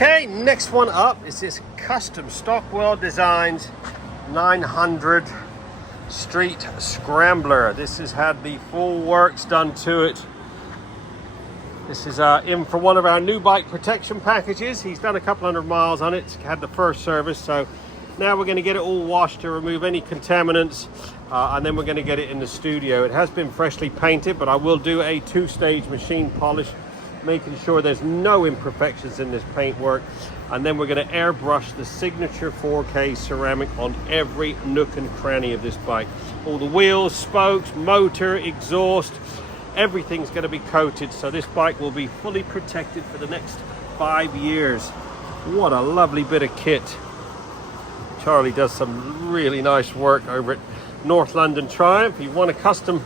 Okay, next one up is this custom Stockwell Designs 900 Street Scrambler. This has had the full works done to it. This is in for one of our new bike protection packages. He's done a couple hundred miles on it, had the first service, so now we're going to get it all washed to remove any contaminants, and then we're going to get it in the studio. It has been freshly painted, but I will do a two-stage machine polish, making sure there's no imperfections in this paintwork, and then we're going to airbrush the signature 4K ceramic on every nook and cranny of this bike. All the wheels, spokes, motor, exhaust, everything's going to be coated, so this bike will be fully protected for the next 5 years. What a lovely bit of kit. Charlie does some really nice work over at North London Triumph. If you want a custom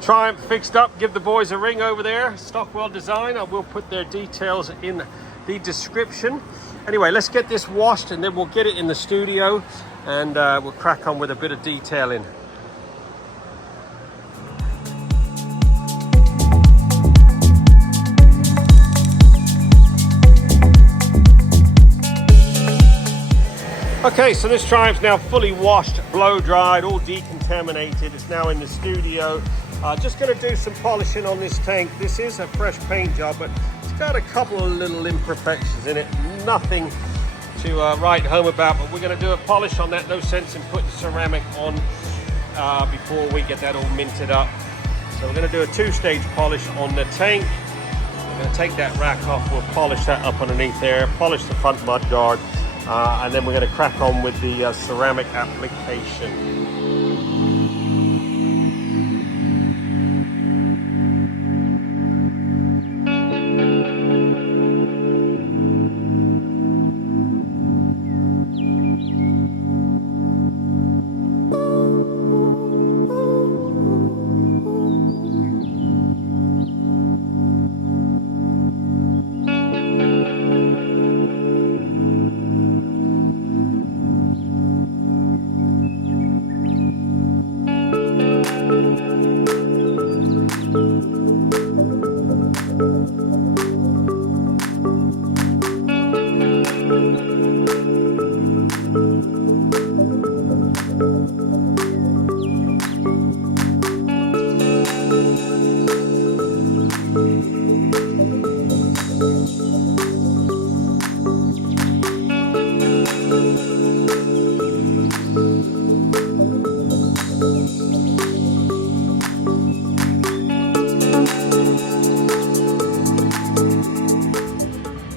Triumph fixed up, give the boys a ring over there. Stockwell Design. I will put their details in the description. Anyway, let's get this washed and then we'll get it in the studio, and we'll crack on with a bit of detailing. Okay, so this Triumph's now fully washed, blow dried, all decontaminated. It's now in the studio. Just going to do some polishing on this tank. This is a fresh paint job, but it's got a couple of little imperfections in it. Nothing to write home about, but we're going to do a polish on that. No sense in putting ceramic on before we get that all minted up. So we're going to do a two-stage polish on the tank. We're going to take that rack off. We'll polish that up underneath there, polish the front mud guard. And then we're going to crack on with the ceramic application.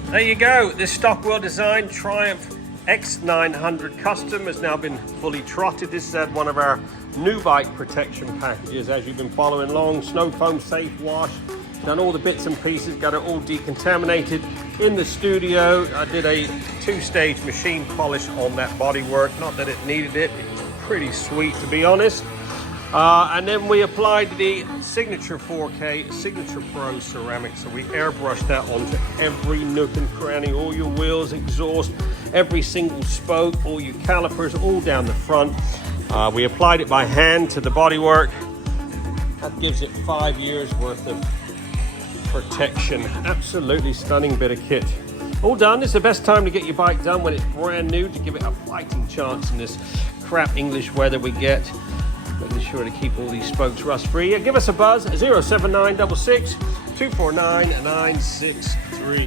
There you go, this Stockwell Design Triumph X900 Custom has now been fully trotted. This is one of our new bike protection packages. As you've been following along, snow foam safe wash, done all the bits and pieces, got it all decontaminated in the studio. I did a two-stage machine polish on that bodywork, not that it needed it, it was pretty sweet to be honest. And then we applied the Signature 4K Signature Pro ceramic, so we airbrushed that onto every nook and cranny, all your wheels, exhaust, every single spoke, all your calipers, all down the front. We applied it by hand to the bodywork. That gives it 5 years worth of protection. Absolutely stunning bit of kit. All done. It's the best time to get your bike done, when it's brand new, to give it a fighting chance in this crap English weather we get. Making sure to keep all these spokes rust free. Give us a buzz at 07966 249 963.